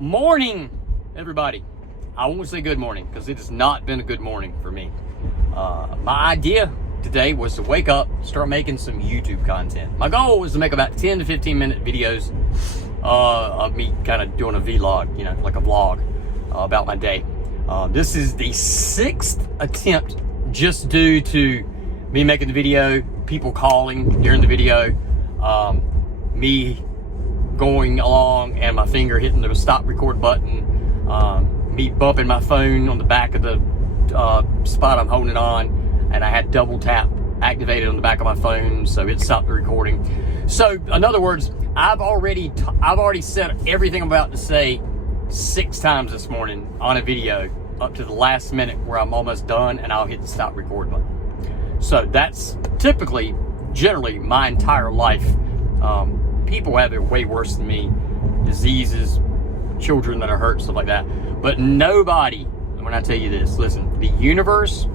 Morning, everybody. I won't say good morning because it has not been a good morning for me. My idea today was to wake up, start making some YouTube content. My goal was to make about 10 to 15 minute videos of me kind of doing a vlog, like a vlog about my day. This is the 6th attempt just due to me making the video, people calling during the video, me going along and my finger hitting the stop record button, me bumping my phone on the back of the spot I'm holding it on, and I had double tap activated on the back of my phone, so it stopped the recording. So in other words, I've already said everything I'm about to say 6 times this morning on a video up to the last minute where I'm almost done and I'll hit the stop record button. So that's typically, generally, my entire life. People have it way worse than me. Diseases, children that are hurt, stuff like that. But nobody, when I tell you this, listen, the universe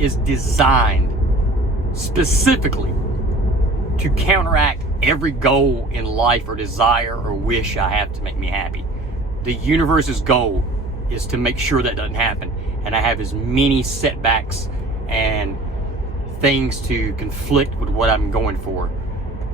is designed specifically to counteract every goal in life or desire or wish I have to make me happy. The universe's goal is to make sure that doesn't happen. And I have as many setbacks and things to conflict with what I'm going for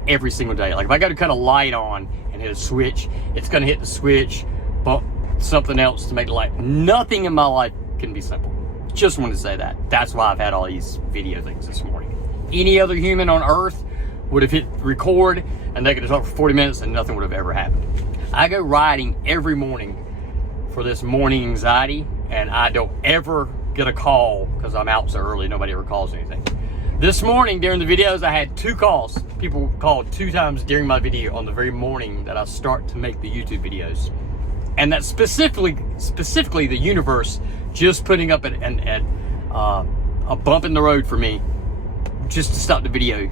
every single day. Like if I got to cut a light on and hit a switch, it's going to hit the switch, bump something else to make the light. Nothing in my life can be simple. Just wanted to say that. That's why I've had all these video things this morning. Any other human on earth would have hit record and they could have talked for 40 minutes and nothing would have ever happened. I go riding every morning for this morning anxiety, and I don't ever get a call because I'm out so early. Nobody ever calls anything. This morning during the videos, I had 2 calls. People called 2 times during my video on the very morning that I start to make the YouTube videos. And that's specifically the universe just putting up a bump in the road for me just to stop the video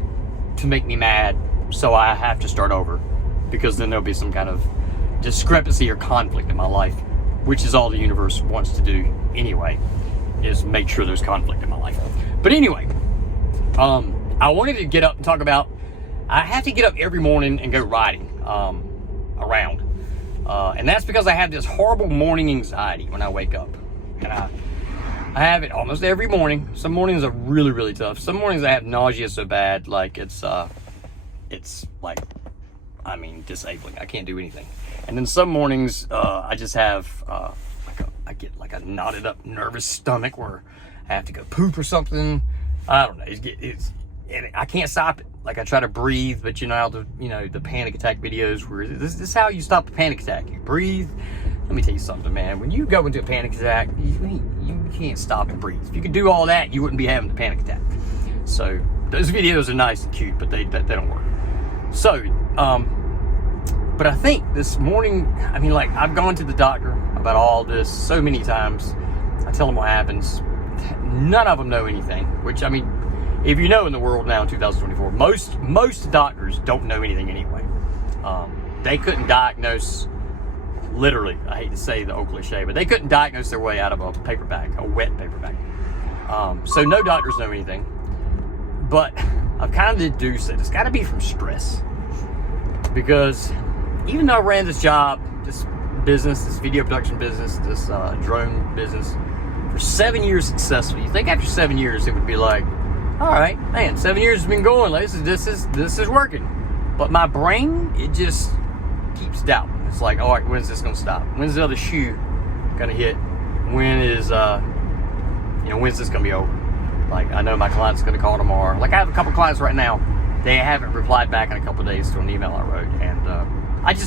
to make me mad. So I have to start over because then there'll be some kind of discrepancy or conflict in my life, which is all the universe wants to do anyway, is make sure there's conflict in my life. But anyway, I wanted to get up and talk about, I have to get up every morning and go riding around. And that's because I have this horrible morning anxiety when I wake up. And I have it almost every morning. Some mornings are really, really tough. Some mornings I have nausea so bad, like it's like, disabling. I can't do anything. And then some mornings I just have, I get like a knotted up nervous stomach where I have to go poop or something. I don't know. And I can't stop it. Like I try to breathe, but how the panic attack videos where this is how you stop a panic attack. You breathe. Let me tell you something, man. When you go into a panic attack, you can't stop and breathe. If you could do all that, you wouldn't be having the panic attack. So those videos are nice and cute, but they don't work. So, but I think this morning, I've gone to the doctor about all this so many times. I tell them what happens. None of them know anything, which, if you know in the world now in 2024, most doctors don't know anything anyway. They couldn't diagnose, literally, I hate to say the old cliche, but they couldn't diagnose their way out of a paper bag, a wet paper bag. So no doctors know anything. But I've kind of deduced that it's got to be from stress. Because even though I ran this job, this business, this video production business, this drone business, for 7 years successfully, you think after 7 years it would be like, all right, man, 7 years has been going. This is working. But my brain, it just keeps doubting. It's like, all right, when's this gonna stop? When's the other shoe gonna hit? When's this gonna be over? Like, I know my client's gonna call tomorrow. Like, I have a couple clients right now. They haven't replied back in a couple of days to an email I wrote, and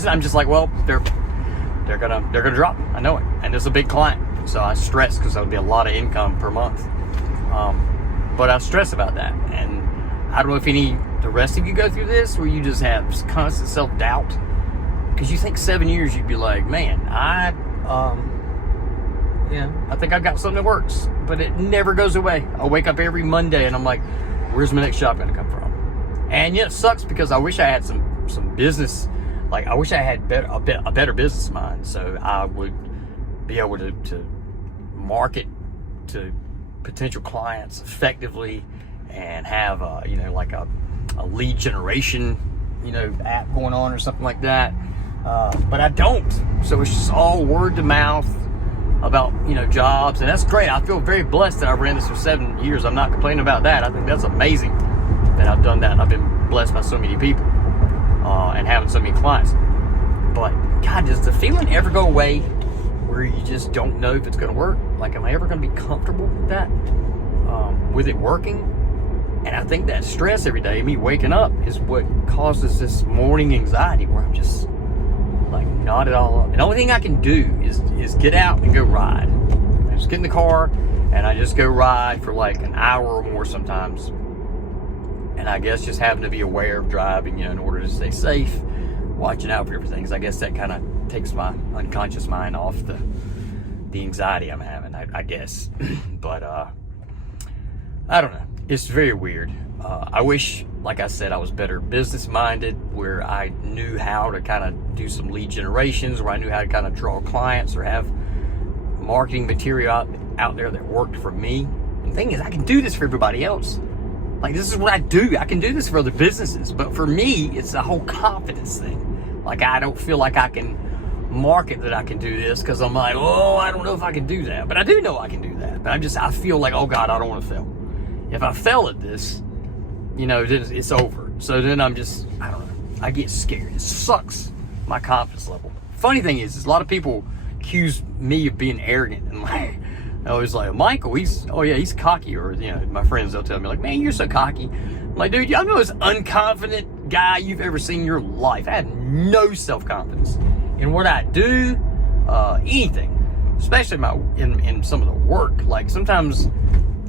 I'm just like, well, they're gonna drop. I know it, and it's a big client. So I stress because that would be a lot of income per month. But I stress about that. And I don't know if the rest of you go through this where you just have constant self-doubt. Because you think 7 years, you'd be like, man, I think I've got something that works. But it never goes away. I wake up every Monday and I'm like, where's my next job going to come from? And it sucks because I wish I had some business. Like, I wish I had a better business mind. So I would be able to market to potential clients effectively and have a lead generation app going on or something like that. But I don't. So it's just all word to mouth about, jobs. And that's great. I feel very blessed that I've ran this for 7 years. I'm not complaining about that. I think that's amazing that I've done that. And I've been blessed by so many people and having so many clients. But God, does the feeling ever go away where you just don't know if it's going to work? Like, am I ever going to be comfortable with that? With it working? And I think that stress every day, me waking up, is what causes this morning anxiety where I'm just like not at all up. And the only thing I can do is get out and go ride. I just get in the car and I just go ride for like an hour or more sometimes. And I guess just having to be aware of driving, in order to stay safe, watching out for everything. Because I guess that kind of takes my unconscious mind off the anxiety I'm having, I guess. But I don't know. It's very weird. I wish, like I said, I was better business minded, where I knew how to kind of do some lead generations, where I knew how to kind of draw clients or have marketing material out there that worked for me. And the thing is, I can do this for everybody else. Like, this is what I do. I can do this for other businesses. But for me, it's a whole confidence thing. Like, I don't feel like I can market that I can do this because I'm like, oh, I don't know if I can do that. But I do know I can do that. But I feel like, oh God, I don't want to fail. If I fail at this, then it's over. So then I don't know. I get scared. It sucks my confidence level. Funny thing is a lot of people accuse me of being arrogant. And I was like, Michael, he's cocky. Or, my friends, they'll tell me like, man, you're so cocky. I'm like, dude, I'm the most unconfident guy you've ever seen in your life. I have no self-confidence in what I do, anything, especially in some of the work. Like sometimes,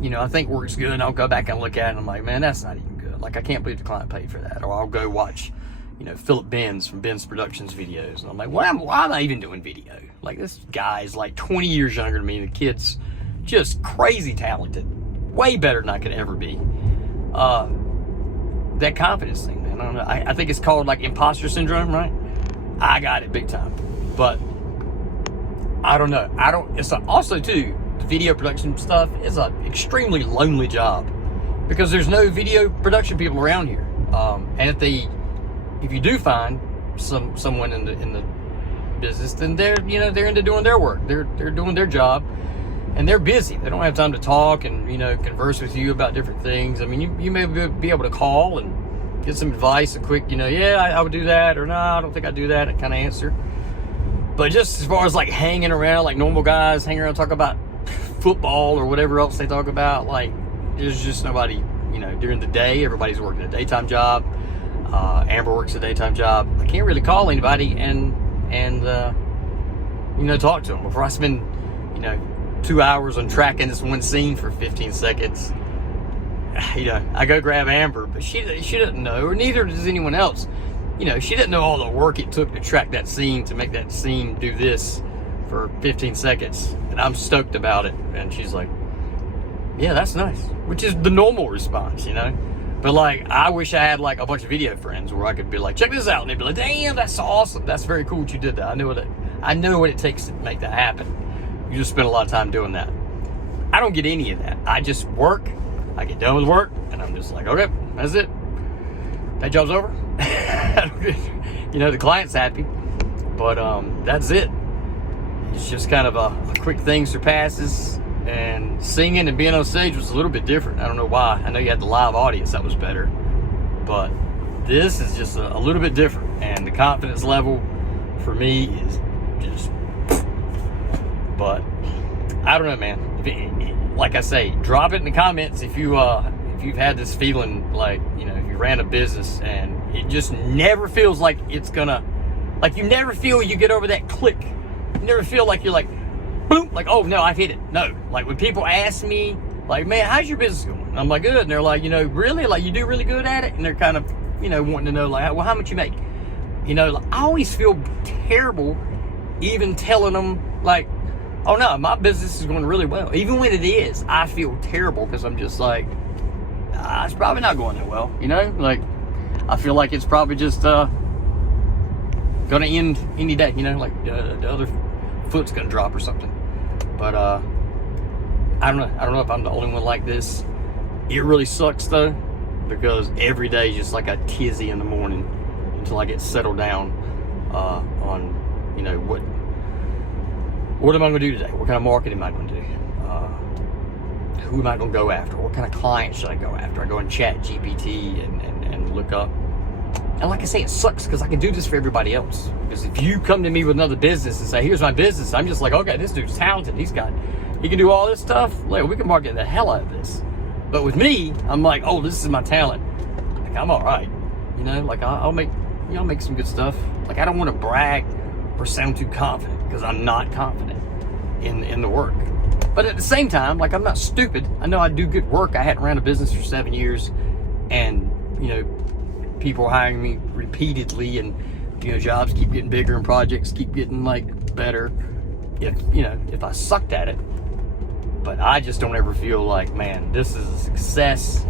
I think work's good and I'll go back and look at it and I'm like, man, that's not even good. Like, I can't believe the client paid for that. Or I'll go watch, Philip Benz from Benz Productions videos. And I'm like, why am I even doing video? Like, this guy is like 20 years younger than me. The kid's just crazy talented. Way better than I could ever be. That confidence thing, man. I don't know. I think it's called like imposter syndrome, right? I got it big time. But I don't know. It's also too, the video production stuff is an extremely lonely job because there's no video production people around here. And if you do find someone in the business, then they're into doing their work. They're doing their job and they're busy. They don't have time to talk and, converse with you about different things. I mean, you may be able to call and get some advice, a quick, I would do that, or no, I don't think I'd do that, kind of answer. But just as far as like hanging around like normal guys, hanging around, talk about football or whatever else they talk about, like there's just nobody, during the day. Everybody's working a daytime job. Amber works a daytime job. I can't really call anybody and talk to them before I spend 2 hours on tracking this one scene for 15 seconds. I go grab Amber, but she doesn't know, or neither does anyone else. She didn't know all the work it took to track that scene, to make that scene do this for 15 seconds. And I'm stoked about it. And she's like, yeah, that's nice. Which is the normal response, But like, I wish I had like a bunch of video friends where I could be like, check this out. And they'd be like, damn, that's awesome. That's very cool that you did that. I know what it takes to make that happen. You just spend a lot of time doing that. I don't get any of that. I just work. I get done with work and I'm just like, okay, that's it. That job's over. The client's happy, but that's it. It's just kind of a quick thing surpasses. And singing and being on stage was a little bit different. I don't know why. I know you had the live audience, that was better, but this is just a little bit different. And the confidence level for me is just, but I don't know, man. Like I say, drop it in the comments if you've had this feeling like, if you ran a business and it just never feels like it's gonna, like you never feel you get over that click. You never feel like you're like, boom, like, oh no, I've hit it. No, like when people ask me, like, man, how's your business going? And I'm like, good. And they're like, really? Like, you do really good at it? And they're kind of, wanting to know, like, well, how much you make? Like, I always feel terrible even telling them, like, oh no, my business is going really well. Even when it is, I feel terrible because I'm just like, it's probably not going that well, Like, I feel like it's probably just going to end any day, like the other foot's going to drop or something. But I don't know. I don't know if I'm the only one like this. It really sucks though, because every day is just like a tizzy in the morning until I get settled down. on, what am I going to do today? What kind of marketing am I going to do? Who am I going to go after? What kind of clients should I go after? I go and chat GPT and look up. And like I say, it sucks because I can do this for everybody else. Because if you come to me with another business and say, here's my business, I'm just like, okay, this dude's talented. He can do all this stuff. Like, we can market the hell out of this. But with me, I'm like, oh, this is my talent. Like, I'm all right. Like I'll make some good stuff. Like, I don't want to brag or sound too confident because I'm not confident in the work. But at the same time, like, I'm not stupid. I know I do good work. I hadn't ran a business for 7 years, and people are hiring me repeatedly, and jobs keep getting bigger and projects keep getting like better. If I sucked at it, but I just don't ever feel like, man, this is a success.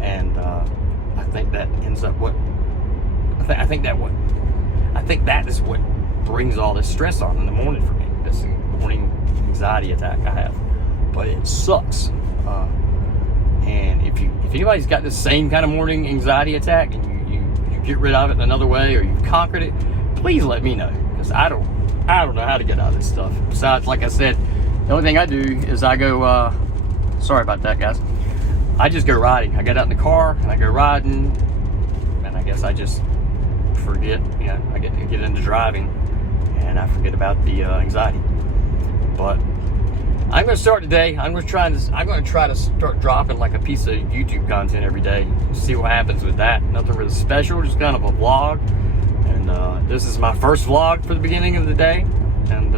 And I think that ends up I think that is what brings all this stress on in the morning for me. This morning anxiety attack I have, but it sucks. And if anybody's got the same kind of morning anxiety attack and you get rid of it another way, or you've conquered it, please let me know, because I don't know how to get out of this stuff. Besides, like I said, the only thing I do is I go, sorry about that, guys. I just go riding. I get out in the car and I go riding, and I guess I just forget, I get into driving and I forget about the anxiety. But I'm going to start today. I'm going to try to start dropping like a piece of YouTube content every day. See what happens with that. Nothing really special, just kind of a vlog. And this is my first vlog for the beginning of the day. And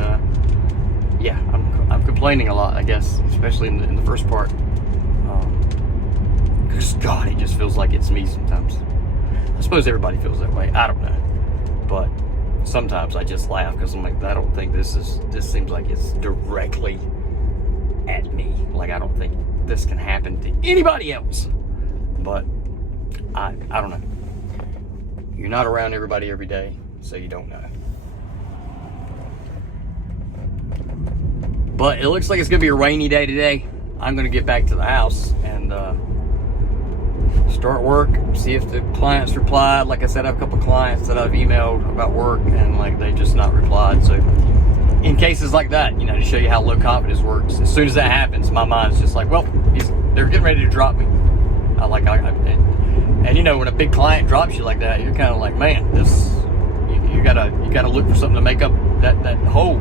yeah, I'm complaining a lot, I guess, especially in the first part. Because God, it just feels like it's me sometimes. I suppose everybody feels that way. I don't know, but sometimes I just laugh because I'm like, I don't think this seems like it's directly at me. Like, I don't think this can happen to anybody else. But I don't know. You're not around everybody every day, so you don't know. But it looks like it's gonna be a rainy day today. I'm gonna get back to the house and start work, see if the clients replied. Like I said, I have a couple clients that I've emailed about work, and like they just not replied. So in cases like that, to show you how low confidence works, as soon as that happens, my mind's just like, well, they're getting ready to drop me. And when a big client drops you like that, you're kind of like, man, you gotta look for something to make up that hole.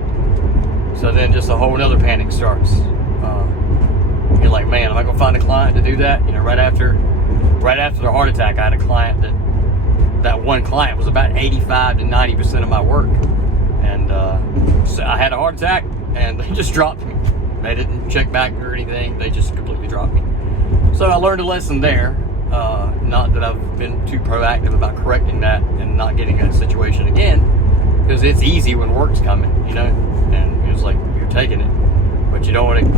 So then just a whole nother panic starts. You're like, man, am I gonna find a client to do that? Right after the heart attack, I had a client that one client was about 85 to 90% of my work. And so I had a heart attack and they just dropped me. They didn't check back or anything. They just completely dropped me. So I learned a lesson there. Not that I've been too proactive about correcting that and not getting that situation again, because it's easy when work's coming, and it's like you're taking it, but you don't want to,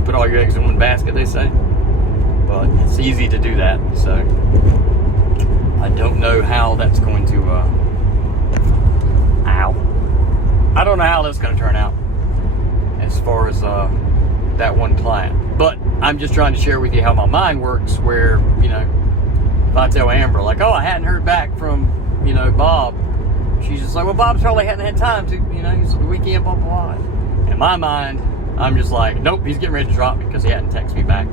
put all your eggs in one basket, they say. But it's easy to do that, so I don't know how that's going to, I don't know how that's going to turn out as far as that one client. But I'm just trying to share with you how my mind works, where, if I tell Amber, like, oh, I hadn't heard back from, Bob, she's just like, well, Bob probably hadn't had time to, he's the weekend, blah, blah, blah. In my mind, I'm just like, nope, he's getting ready to drop me because he hadn't texted me back.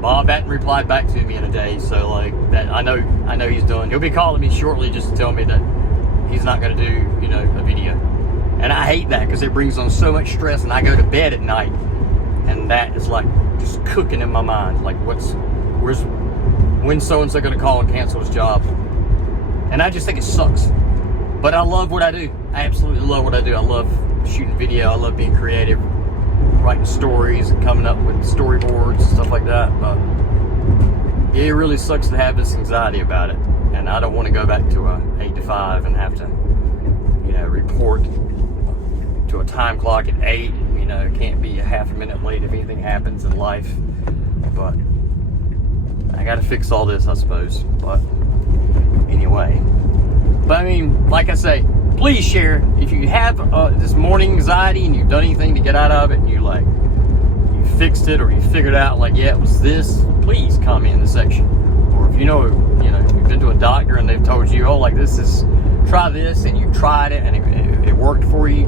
Bob hadn't replied back to me in a day, so like that, I know he's done. He'll be calling me shortly just to tell me that he's not going to do, a video. And I hate that because it brings on so much stress, and I go to bed at night, and that is like just cooking in my mind. Like, when's so-and-so going to call and cancel his job? And I just think it sucks. But I love what I do. I absolutely love what I do. I love shooting video. I love being creative, writing stories and coming up with storyboards and stuff like that. But it really sucks to have this anxiety about it. And I don't want to go back to a 8 to 5 and have to, report to a time clock at 8. Can't be a half a minute late if anything happens in life. But I got to fix all this, I suppose. But anyway. But I mean, like I say, please share if you have this morning anxiety and you've done anything to get out of it, and you fixed it, or you figured out like, yeah, it was this. Please comment in the section. Or if you've been to a doctor and they've told you, oh, like this is try this and you tried it and it worked for you,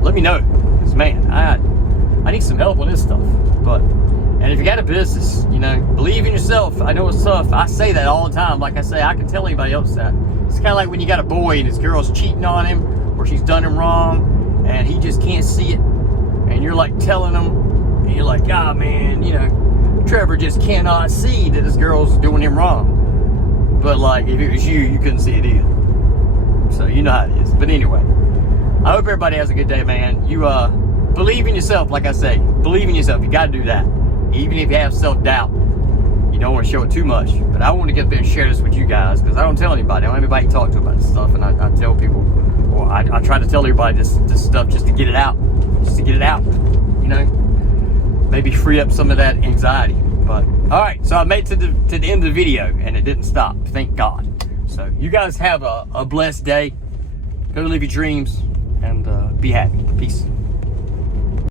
let me know. Because, man, I need some help on this stuff. And if you got a business, you know, believe in yourself. I know it's tough. I say that all the time. Like I say, I can tell anybody else that. It's kind of like when you got a boy and his girl's cheating on him or she's done him wrong and he just can't see it. And you're like telling him, and you're like, ah, man, you know, Trevor just cannot see that his girl's doing him wrong. But like, if it was you, you couldn't see it either. So you know how it is. But anyway, I hope everybody has a good day, man. You believe in yourself, like I say. Believe in yourself. You got to do that. Even if you have self-doubt, you don't want to show it too much. But I want to get up there and share this with you guys because I don't tell anybody. I don't have anybody to talk to about this stuff. And I tell people, or I try to tell everybody this stuff just to get it out. Just to get it out, you know. Maybe free up some of that anxiety. But, all right. So I made it to the end of the video and it didn't stop. Thank God. So you guys have a blessed day. Go live your dreams and be happy. Peace.